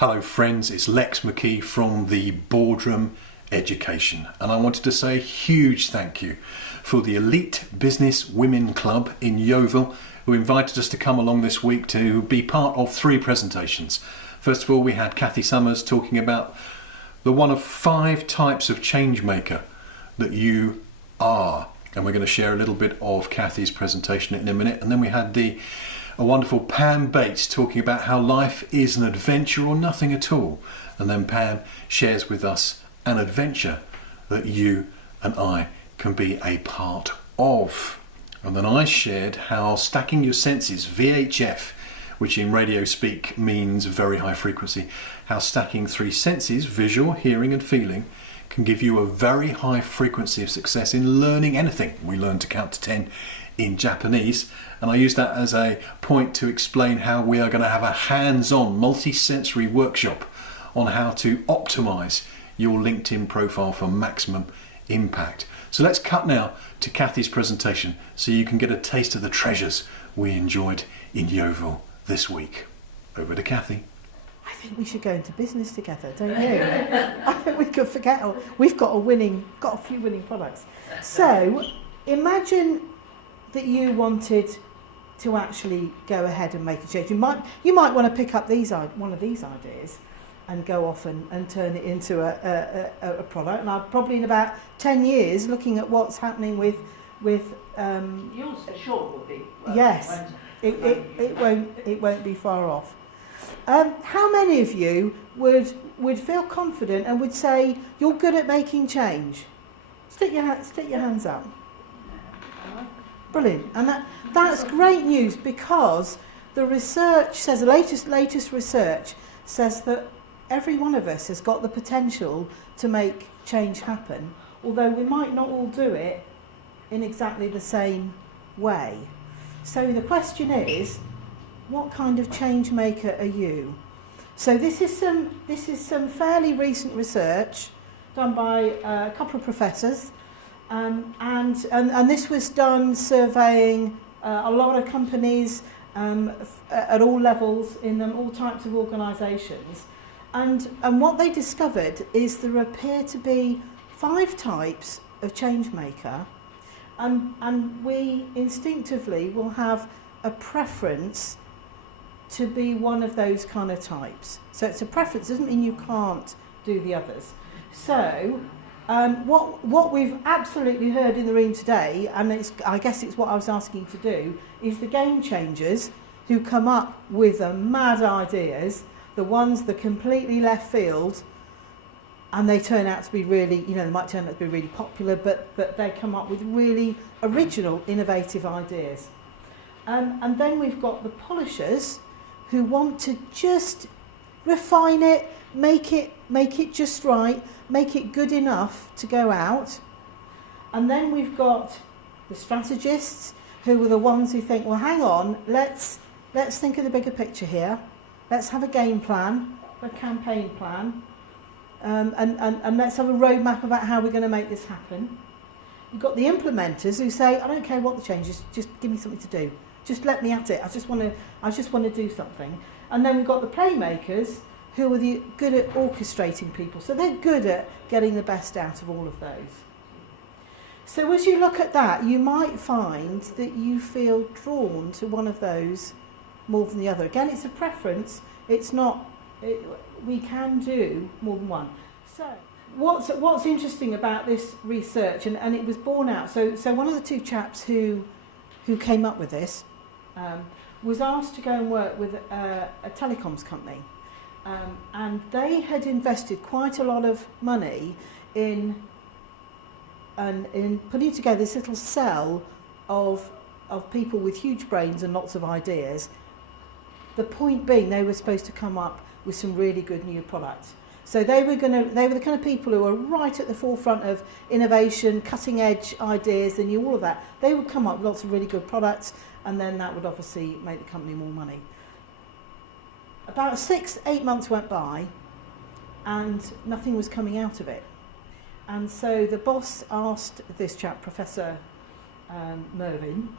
Hello friends, it's McKee from the Boardroom Education, and I wanted to say a huge thank you for the Elite Business Women Club in Yeovil who invited us to come along this week to be part of 3 presentations. First of all, we had Kathy Summers talking about the one of 5 types of change maker that you are, and we're going to share a little bit of Kathy's presentation in a minute. And then we had a wonderful Pam Bates talking about how life is an adventure or nothing at all. And then Pam shares with us an adventure that you and I can be a part of. And then I shared how stacking your senses, VHF, which in radio speak means very high frequency, how stacking 3 senses, visual, hearing and feeling, can give you a very high frequency of success in learning anything. We learned to count to 10 in Japanese, and I use that as a point to explain how we are going to have a hands-on multi-sensory workshop on how to optimize your LinkedIn profile for maximum impact. So let's cut now to Kathy's presentation so you can get a taste of the treasures we enjoyed in Yeovil this week. Over to Kathy. I think we should go into business together, don't you? I think we could forget. We've got a few winning products. So imagine that you wanted to actually go ahead and make a change. You might want to pick up one of these ideas and go off and turn it into a product. And I've probably in about 10 years looking at what's happening with Yours short will be. Yes, it won't be far off. How many of you would feel confident and would say you're good at making change? Stick your hands up. Brilliant, and that's great news, because the research says, the latest research says that every one of us has got the potential to make change happen, although we might not all do it in exactly the same way. So the question is, what kind of change maker are you? So this is some fairly recent research done by a couple of professors, and this was done surveying a lot of companies at all levels in all types of organisations, and what they discovered is there appear to be 5 types of change maker, and we instinctively will have a preference to be one of those kind of types. So it's a preference, doesn't mean you can't do the others. So what we've absolutely heard in the room today, and I guess it's what I was asking to do, is the game changers who come up with the mad ideas, the ones that completely left field, and they turn out to be really, they might turn out to be really popular, but they come up with really original, innovative ideas. And then we've got the polishers, who want to just refine it, make it just right, make it good enough to go out. And then we've got the strategists, who are the ones who think, well, hang on, let's think of the bigger picture here. Let's have a game plan, a campaign plan, and let's have a roadmap about how we're going to make this happen. You've got the implementers who say, I don't care what the change is, just give me something to do. Just let me at it. I just want to do something. And then we've got the playmakers, who are good at orchestrating people. So they're good at getting the best out of all of those. So as you look at that, you might find that you feel drawn to one of those more than the other. Again, it's a preference. It's not. We can do more than one. So what's interesting about this research, and it was borne out. So one of the 2 chaps who came up with this was asked to go and work with a telecoms company, and they had invested quite a lot of money in putting together this little cell of people with huge brains and lots of ideas. The point being, they were supposed to come up with some really good new products. So they were the kind of people who were right at the forefront of innovation, cutting edge ideas. They knew all of that. They would come up with lots of really good products, and then that would obviously make the company more money. About 6-8 months went by, and nothing was coming out of it. And so the boss asked this chap, Professor Mervyn,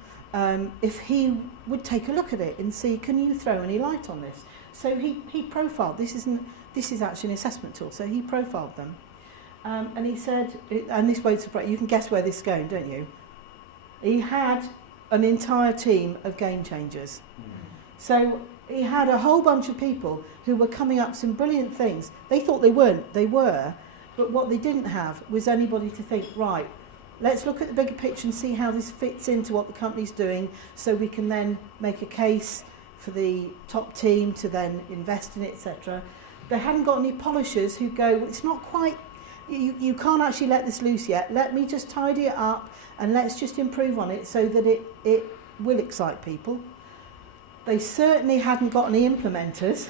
if he would take a look at it and see, can you throw any light on this? So he profiled, this is actually an assessment tool, so he profiled them. And he said, and this won't surprise you, can guess where this is going, don't you? He had an entire team of game changers. So he had a whole bunch of people who were coming up with some brilliant things. They thought they weren't, they were, but what they didn't have was anybody to think, right, let's look at the bigger picture and see how this fits into what the company's doing, so we can then make a case for the top team to then invest in it, etc. They hadn't got any polishers who go, it's not quite, you can't actually let this loose yet. Let me just tidy it up and let's just improve on it so that it will excite people. They certainly hadn't got any implementers.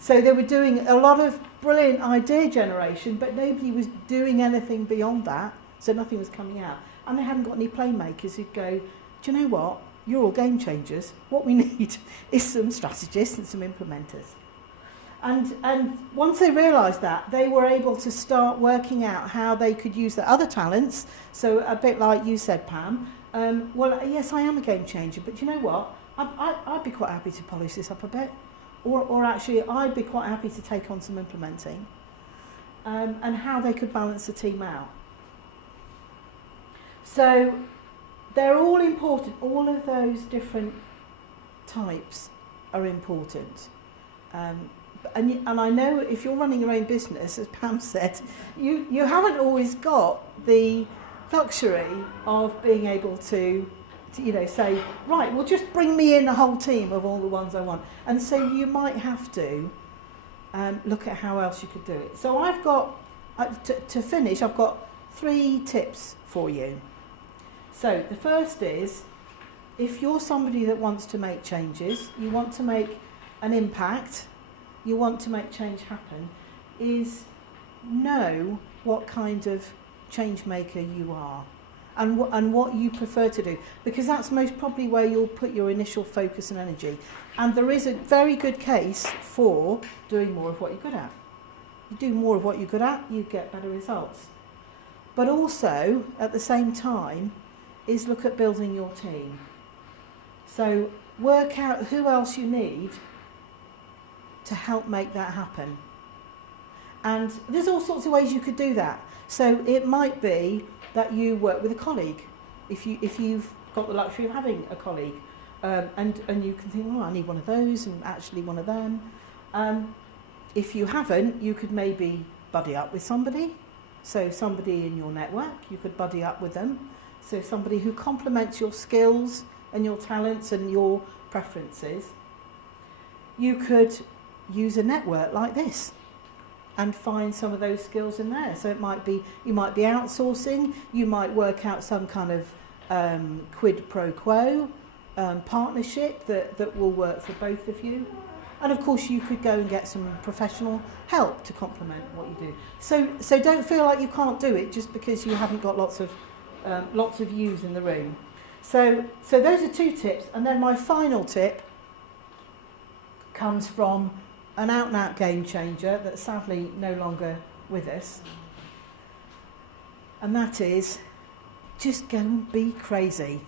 So they were doing a lot of brilliant idea generation, but nobody was doing anything beyond that. So nothing was coming out. And they hadn't got any playmakers who'd go, do you know what? You're all game changers. What we need is some strategists and some implementers. And once they realised that, they were able to start working out how they could use their other talents. So a bit like you said, Pam, well, yes, I am a game changer, but do you know what? I'd be quite happy to polish this up a bit. Or actually, I'd be quite happy to take on some implementing. And how they could balance the team out. So they're all important. All of those different types are important. And I know if you're running your own business, as Pam said, you haven't always got the luxury of being able to say, right, well, just bring me in the whole team of all the ones I want. And so you might have to look at how else you could do it. So I've got, to finish, I've got 3 tips for you. So the first is, if you're somebody that wants to make changes, you want to make an impact, you want to make change happen, is know what kind of change maker you are and what you prefer to do, because that's most probably where you'll put your initial focus and energy. And there is a very good case for doing more of what you're good at. You do more of what you're good at, you get better results. But also, at the same time, is look at building your team. So work out who else you need to help make that happen. And there's all sorts of ways you could do that. So it might be that you work with a colleague, if you've got the luxury of having a colleague, and you can think, well, I need one of those and actually one of them. If you haven't, you could maybe buddy up with somebody. So somebody in your network, you could buddy up with them. So somebody who complements your skills and your talents and your preferences. You could use a network like this and find some of those skills in there. So it might be, you might be outsourcing, you might work out some kind of quid pro quo partnership that will work for both of you. And of course you could go and get some professional help to complement what you do. So don't feel like you can't do it just because you haven't got lots of yous in the room. So those are 2 tips, and then my final tip comes from an out-and-out game changer that's sadly no longer with us, and that is, just go and be crazy.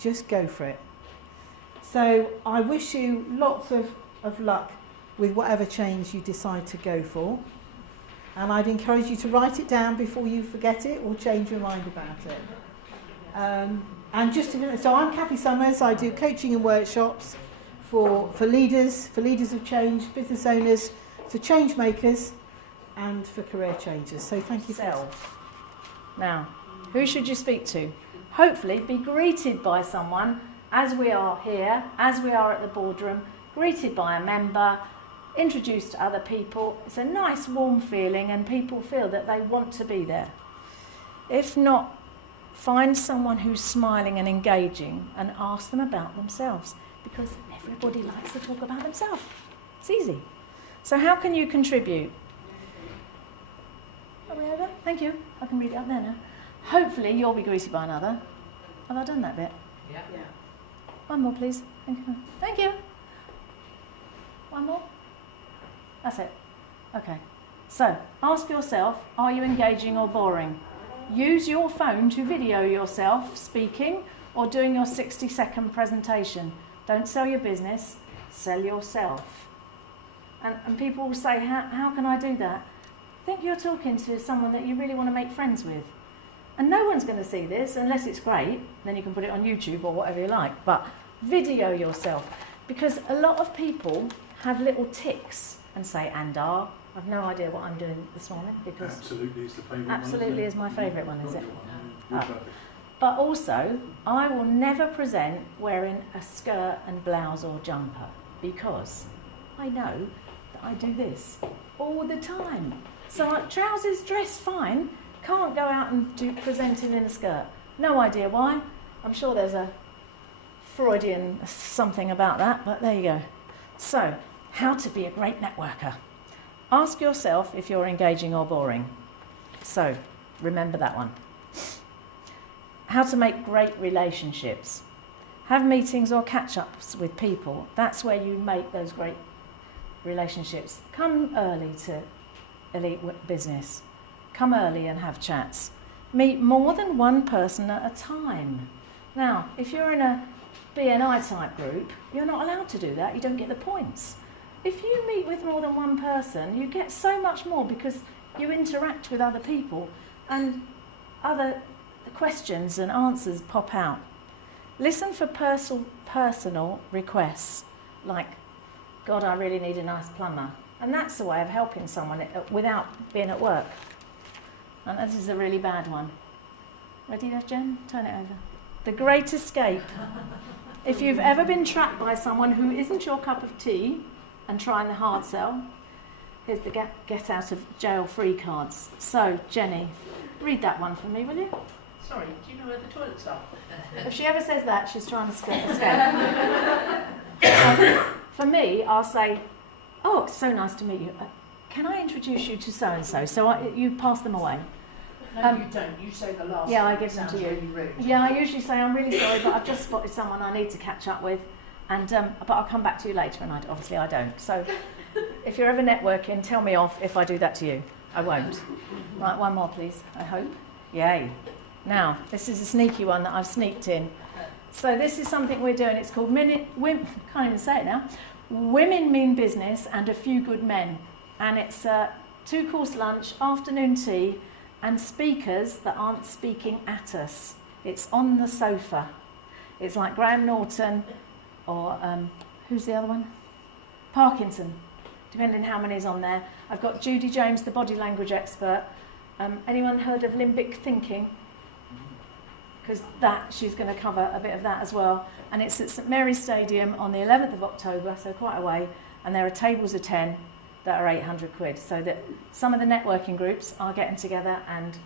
Just go for it. So I wish you lots of luck with whatever change you decide to go for, and I'd encourage you to write it down before you forget it or change your mind about it. And just to finish, so I'm Kathy Summers. I do coaching and workshops for leaders of change, business owners, for change makers, and for career changers. So thank you. Now, who should you speak to? Hopefully be greeted by someone, as we are here, as we are at the boardroom, greeted by a member, introduced to other people. It's a nice warm feeling and people feel that they want to be there. If not, find someone who's smiling and engaging and ask them about themselves, because everybody likes to talk about themselves. It's easy. So how can you contribute? Are we over? Thank you. I can read it up there now. Hopefully you'll be greeted by another. Have I done that bit? Yeah. One more, please. Thank you. Thank you. One more. That's it. Okay. So, ask yourself, are you engaging or boring? Use your phone to video yourself speaking or doing your 60-second presentation. Don't sell your business, sell yourself. And people will say, how can I do that? Think you're talking to someone that you really want to make friends with. And no one's going to see this unless it's great. Then you can put it on YouTube or whatever you like. But video yourself. Because a lot of people have little tics and say, I've no idea what I'm doing this morning. Because Absolutely is the favourite one. absolutely is my favourite one, is it? You're perfect. But also, I will never present wearing a skirt and blouse or jumper because I know that I do this all the time. So trousers, dress fine, can't go out and do presenting in a skirt. No idea why. I'm sure there's a Freudian something about that, but there you go. So, how to be a great networker. Ask yourself if you're engaging or boring. So, remember that one. How to make great relationships. Have meetings or catch-ups with people. That's where you make those great relationships. Come early to elite business. Come early and have chats. Meet more than one person at a time. Now, if you're in a BNI type group, you're not allowed to do that. You don't get the points. If you meet with more than one person, you get so much more because you interact with other people and other questions and answers pop out. Listen for personal requests, like, God, I really need a nice plumber. And that's a way of helping someone without being at work. And this is a really bad one. Ready there, Jen? Turn it over. The Great Escape. If you've ever been trapped by someone who isn't your cup of tea and trying the hard sell, here's the get out of jail free cards. So, Jenny, read that one for me, will you? Sorry, do you know where the toilets are? If she ever says that, she's trying to escape. For me, I'll say, oh, it's so nice to meet you. Can I introduce you to so-and-so? So you pass them away. No, you don't. You say the last Yeah, one. I give them to you. Really rude. Yeah, I usually say, I'm really sorry, but I've just spotted someone I need to catch up with. And but I'll come back to you later, and obviously I don't. So if you're ever networking, tell me off if I do that to you. I won't. Right, one more, please, I hope. Yay. Now, this is a sneaky one that I've sneaked in. So this is something we're doing. It's called can't even say it now. Women Mean Business and a Few Good Men. And it's a 2-course lunch, afternoon tea, and speakers that aren't speaking at us. It's on the sofa. It's like Graham Norton or who's the other one? Parkinson, depending how many's on there. I've got Judy James, the body language expert. Anyone heard of limbic thinking? Because she's going to cover a bit of that as well. And it's at St Mary's Stadium on the 11th of October, so quite a way. And there are tables of 10 that are 800 quid. So that some of the networking groups are getting together and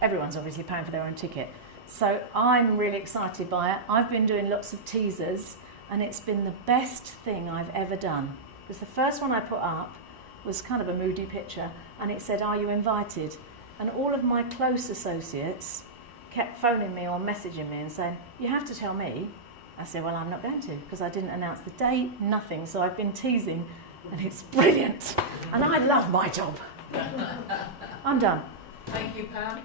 everyone's obviously paying for their own ticket. So I'm really excited by it. I've been doing lots of teasers and it's been the best thing I've ever done. Because the first one I put up was kind of a moody picture and it said, are you invited? And all of my close associates kept phoning me or messaging me and saying, you have to tell me. I said, well, I'm not going to because I didn't announce the date, nothing. So I've been teasing and it's brilliant. And I love my job. I'm done. Thank you, Pam.